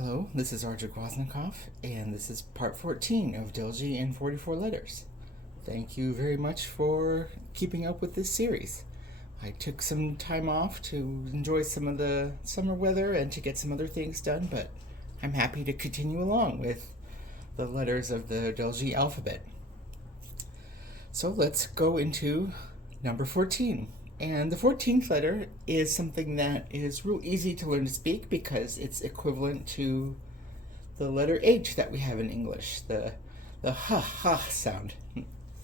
Hello, this is Archer Kwasnikov, and this is part 14 of Delzhi in 44 letters. Thank you very much for keeping up with this series. I took some time off to enjoy some of the summer weather and to get some other things done, but I'm happy to continue along with the letters of the Delzhi alphabet. So let's go into number 14. And the 14th letter is something that is real easy to learn to speak because it's equivalent to the letter H that we have in English, the ha sound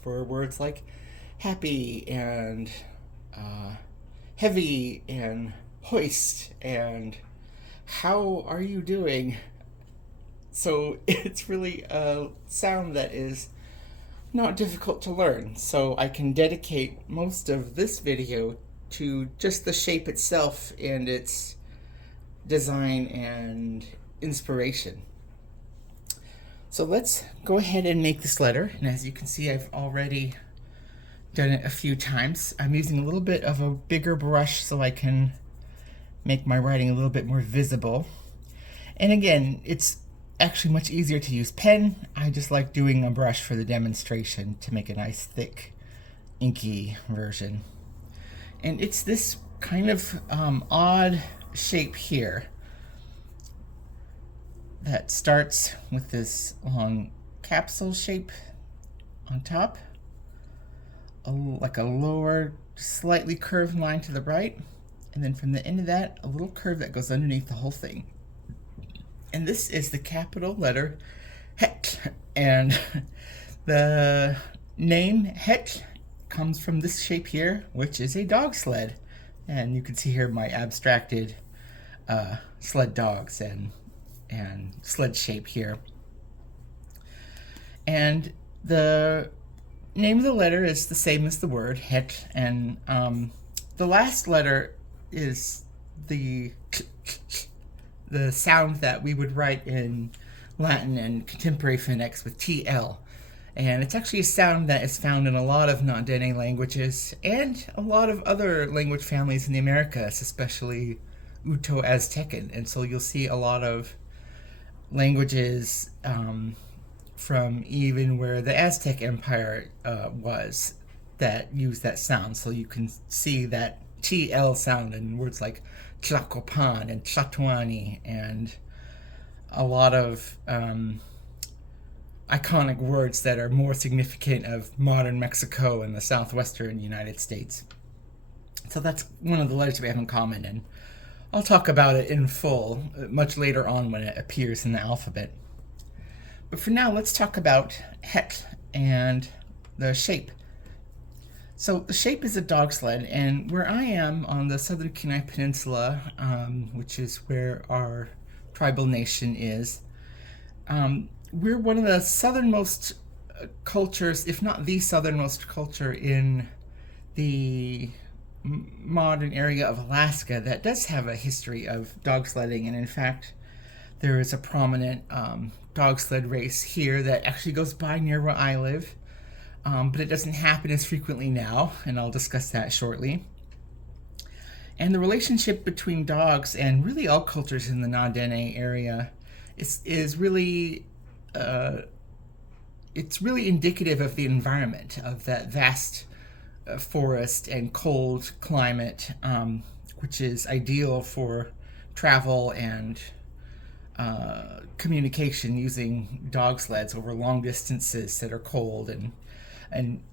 for words like happy and heavy and hoist and how are you doing? So it's really a sound that is not difficult to learn, so I can dedicate most of this video to just the shape itself and its design and inspiration. So let's go ahead and make this letter, and as you can see, I've already done it a few times. I'm using a little bit of a bigger brush so I can make my writing a little bit more visible. And again, it's actually much easier to use pen. I just like doing a brush for the demonstration to make a nice thick inky version. And it's this kind of odd shape here that starts with this long capsule shape on top, like a lower slightly curved line to the right, and then from the end of that a little curve that goes underneath the whole thing. And this is the capital letter Hetl, and the name Hetl comes from this shape here, which is a dog sled. And you can see here my abstracted sled dogs and sled shape here. And the name of the letter is the same as the word Hetl, and the last letter is the sound that we would write in Latin and contemporary phonetics with TL. And it's actually a sound that is found in a lot of non-Dene languages and a lot of other language families in the Americas, especially Uto-Aztecan. And so you'll see a lot of languages from even where the Aztec Empire was that use that sound. So you can see that TL sound in words like Tlacopan and Tlatoani and a lot of iconic words that are more significant of modern Mexico and the southwestern United States. So that's one of the letters we have in common, and I'll talk about it in full much later on when it appears in the alphabet. But for now, let's talk about Hetl and the shape. So the shape is a dog sled, and where I am on the southern Kenai Peninsula, which is where our tribal nation is, we're one of the southernmost cultures, if not the southernmost culture in the modern area of Alaska that does have a history of dog sledding. And in fact, there is a prominent dog sled race here that actually goes by near where I live. But it doesn't happen as frequently now, and I'll discuss that shortly. And the relationship between dogs and really all cultures in the non-Dene area is really it's really indicative of the environment of that vast forest and cold climate, which is ideal for travel and communication using dog sleds over long distances that are cold.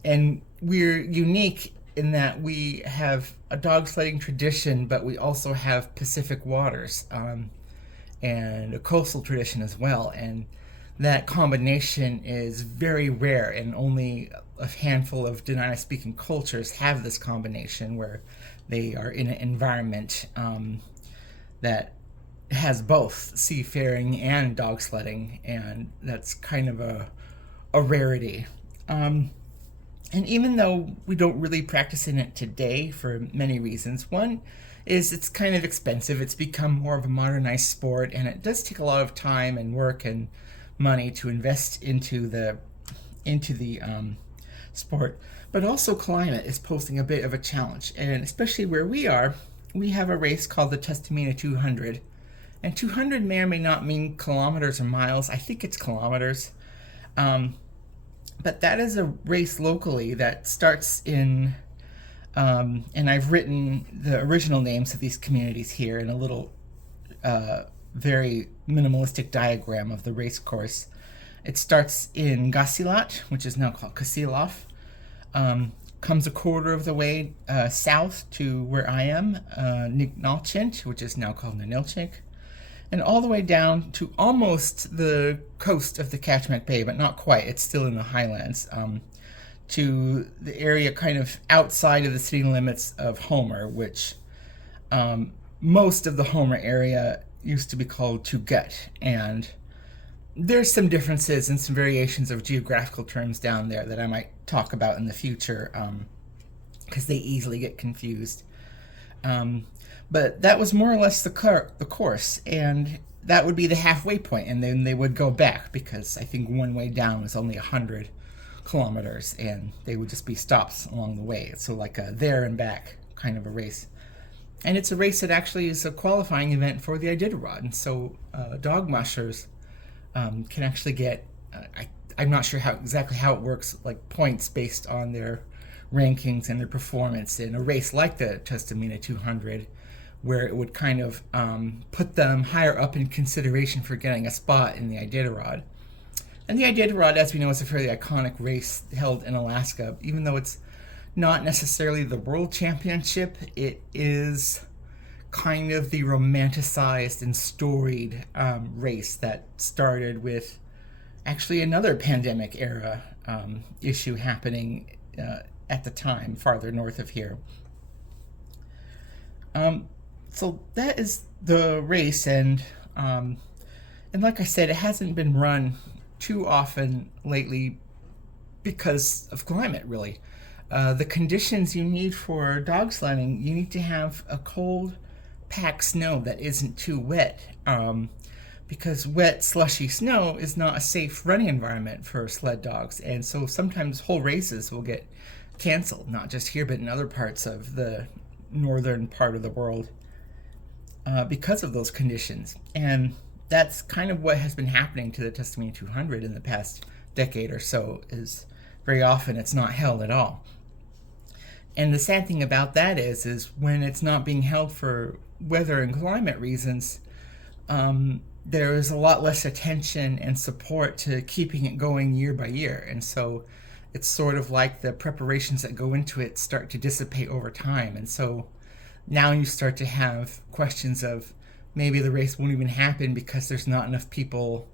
And we're unique in that we have a dog sledding tradition, but we also have Pacific waters and a coastal tradition as well. And that combination is very rare, and only a handful of Dena'ina-speaking cultures have this combination where they are in an environment that has both seafaring and dog sledding, and that's kind of a rarity. And even though we don't really practice in it today for many reasons, one is it's kind of expensive. It's become more of a modernized sport, and it does take a lot of time and work and money to invest into the sport. But also climate is posing a bit of a challenge, and especially where we are, we have a race called the Testamina 200, And 200 may or may not mean kilometers or miles. I think it's kilometers. But that is a race locally that starts in, and I've written the original names of these communities here in a little very minimalistic diagram of the race course. It starts in Gasilat, which is now called Kasilov, comes a quarter of the way south to where I am, Nignalchint, which is now called Nanilchik, and all the way down to almost the coast of the Kachmak Bay, but not quite. It's still in the highlands, to the area kind of outside of the city limits of Homer, which most of the Homer area used to be called Tuget, and there's some differences and some variations of geographical terms down there that I might talk about in the future, because they easily get confused. But that was more or less the course, and that would be the halfway point, and then they would go back, because I think one way down was only 100 kilometers, and they would just be stops along the way. So like a there and back kind of a race. And it's a race that actually is a qualifying event for the Iditarod, and so dog mushers can actually get, I'm not sure exactly how it works, like points based on their rankings and their performance in a race like the Testamina 200, where it would kind of put them higher up in consideration for getting a spot in the Iditarod. And the Iditarod, as we know, is a fairly iconic race held in Alaska. Even though it's not necessarily the world championship, it is kind of the romanticized and storied race that started with actually another pandemic era issue happening at the time farther north of here. So that is the race, and like I said, it hasn't been run too often lately because of climate, really. The conditions you need for dog sledding, you need to have a cold, packed snow that isn't too wet, because wet, slushy snow is not a safe running environment for sled dogs, and so sometimes whole races will get canceled, not just here but in other parts of the northern part of the world, because of those conditions. And that's kind of what has been happening to the Testamina 200 in the past decade or so, is very often it's not held at all. And the sad thing about that is when it's not being held for weather and climate reasons, there is a lot less attention and support to keeping it going year by year. And so it's sort of like the preparations that go into it start to dissipate over time. And so now you start to have questions of maybe the race won't even happen because there's not enough people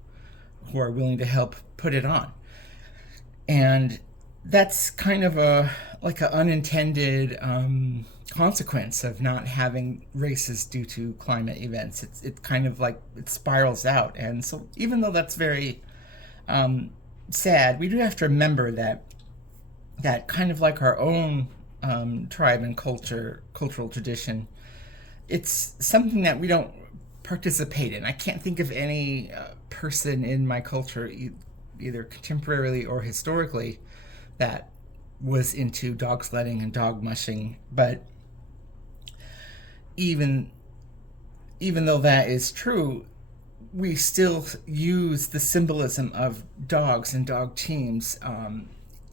who are willing to help put it on. And that's kind of an unintended consequence of not having races due to climate events. It's kind of like it spirals out. And so even though that's very sad, we do have to remember that kind of like our own tribe and cultural tradition, it's something that we don't participate in. I can't think of any person in my culture, either contemporarily or historically, that was into dog sledding and dog mushing. But even though that is true, we still use the symbolism of dogs and dog teams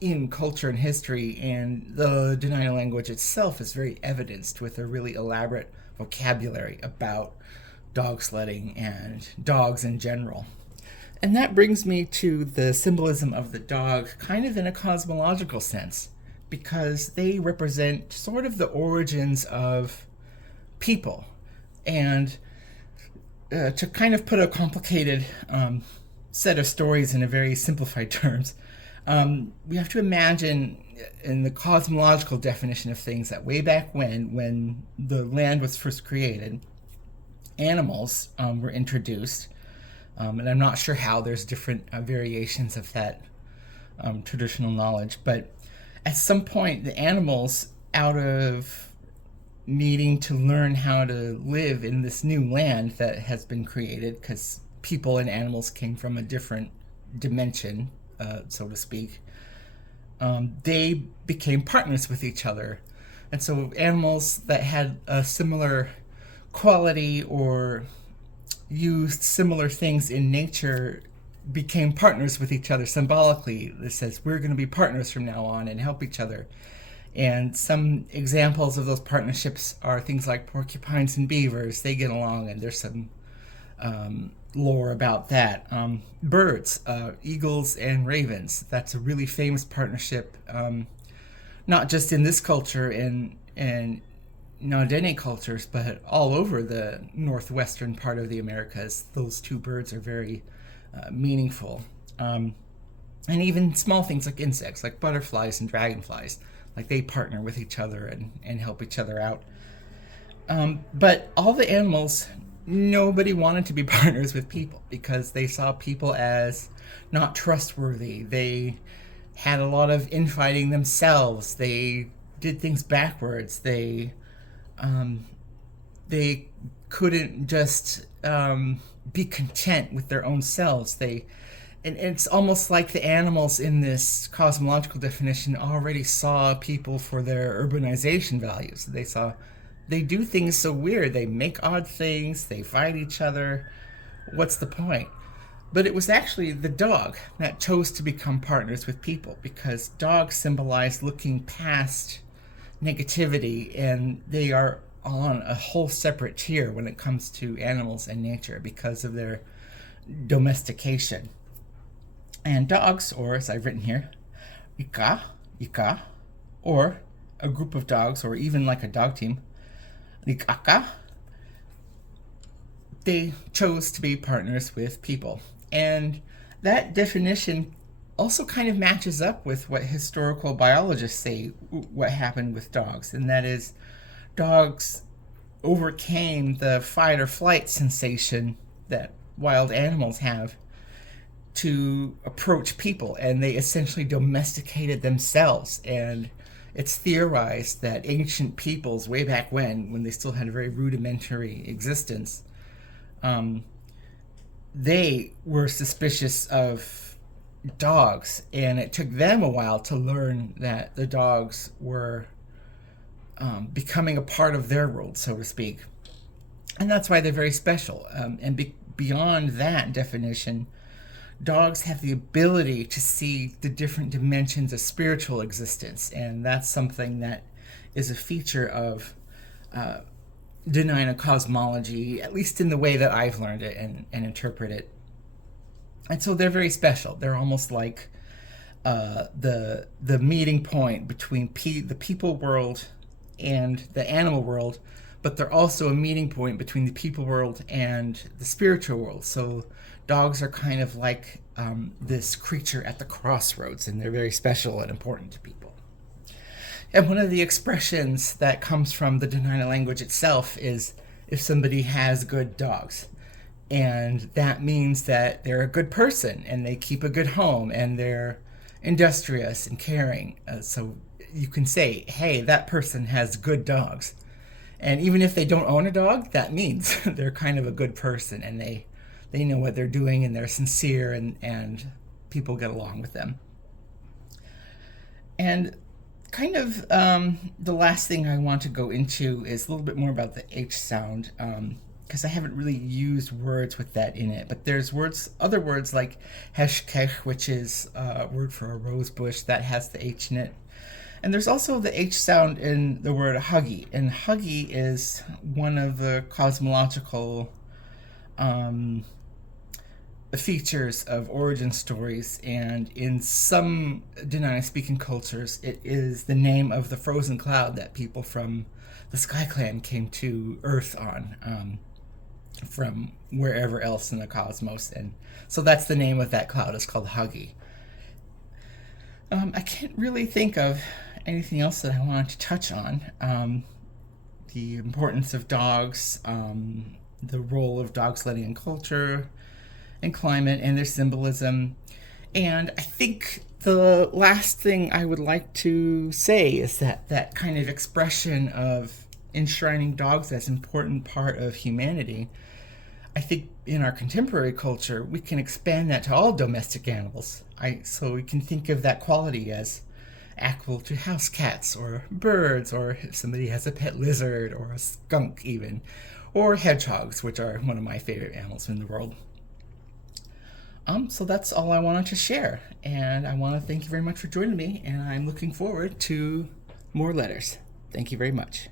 in culture and history, and the Dena'ina language itself is very evidenced with a really elaborate vocabulary about dog sledding and dogs in general. And that brings me to the symbolism of the dog, kind of in a cosmological sense, because they represent sort of the origins of people. And to kind of put a complicated set of stories in a very simplified terms, we have to imagine in the cosmological definition of things that way back when the land was first created, animals were introduced. And I'm not sure how, there's different variations of that traditional knowledge. But at some point, the animals, out of needing to learn how to live in this new land that has been created, because people and animals came from a different dimension, so to speak, they became partners with each other. And so animals that had a similar quality or used similar things in nature became partners with each other symbolically. It says we're going to be partners from now on and help each other. And some examples of those partnerships are things like porcupines and beavers. They get along, and there's some lore about that. Birds, eagles and ravens. That's a really famous partnership, not just in this culture and Nandene cultures, but all over the northwestern part of the Americas. Those two birds are very meaningful. And even small things like insects, like butterflies and dragonflies, like they partner with each other and help each other out. But all the animals, nobody wanted to be partners with people because they saw people as not trustworthy. They had a lot of infighting themselves. They did things backwards. They couldn't just be content with their own selves. And it's almost like the animals in this cosmological definition already saw people for their urbanization values. They do things so weird. They make odd things. They fight each other. What's the point? But it was actually the dog that chose to become partners with people, because dogs symbolize looking past negativity, and they are on a whole separate tier when it comes to animals and nature because of their domestication. And dogs, or as I've written here, ika, or a group of dogs, or even like a dog team, likaka, they chose to be partners with people. And that definition also kind of matches up with what historical biologists say what happened with dogs, and that is dogs overcame the fight or flight sensation that wild animals have to approach people, and they essentially domesticated themselves. And it's theorized that ancient peoples, way back when they still had a very rudimentary existence, they were suspicious of dogs, and it took them a while to learn that the dogs were becoming a part of their world, so to speak. And that's why they're very special. Beyond that definition, dogs have the ability to see the different dimensions of spiritual existence, and that's something that is a feature of Dena'ina cosmology, at least in the way that I've learned it and interpret it. And so they're very special. They're almost like the meeting point between the people world and the animal world, but they're also a meeting point between the people world and the spiritual world. So dogs are kind of like this creature at the crossroads, and they're very special and important to people. And one of the expressions that comes from the Dena'ina language itself is if somebody has good dogs. And that means that they're a good person, and they keep a good home, and they're industrious and caring. So you can say, hey, that person has good dogs. And even if they don't own a dog, that means they're kind of a good person, and they know what they're doing, and they're sincere, and people get along with them. And kind of the last thing I want to go into is a little bit more about the H sound, because I haven't really used words with that in it. But there's other words like heshkech, which is a word for a rose bush that has the H in it. And there's also the H sound in the word huggy. And huggy is one of the cosmological features of origin stories, and in some Dena'ina-speaking cultures, it is the name of the frozen cloud that people from the Sky Clan came to Earth on, from wherever else in the cosmos, and so that's the name of that cloud. It's called Huggy. I can't really think of anything else that I wanted to touch on. The importance of dogs, the role of dogs letting in culture and climate and their symbolism. And I think the last thing I would like to say is that kind of expression of enshrining dogs as an important part of humanity, I think in our contemporary culture, we can expand that to all domestic animals. So we can think of that quality as equal to house cats or birds, or if somebody has a pet lizard or a skunk even, or hedgehogs, which are one of my favorite animals in the world. So that's all I wanted to share, and I want to thank you very much for joining me, and I'm looking forward to more letters. Thank you very much.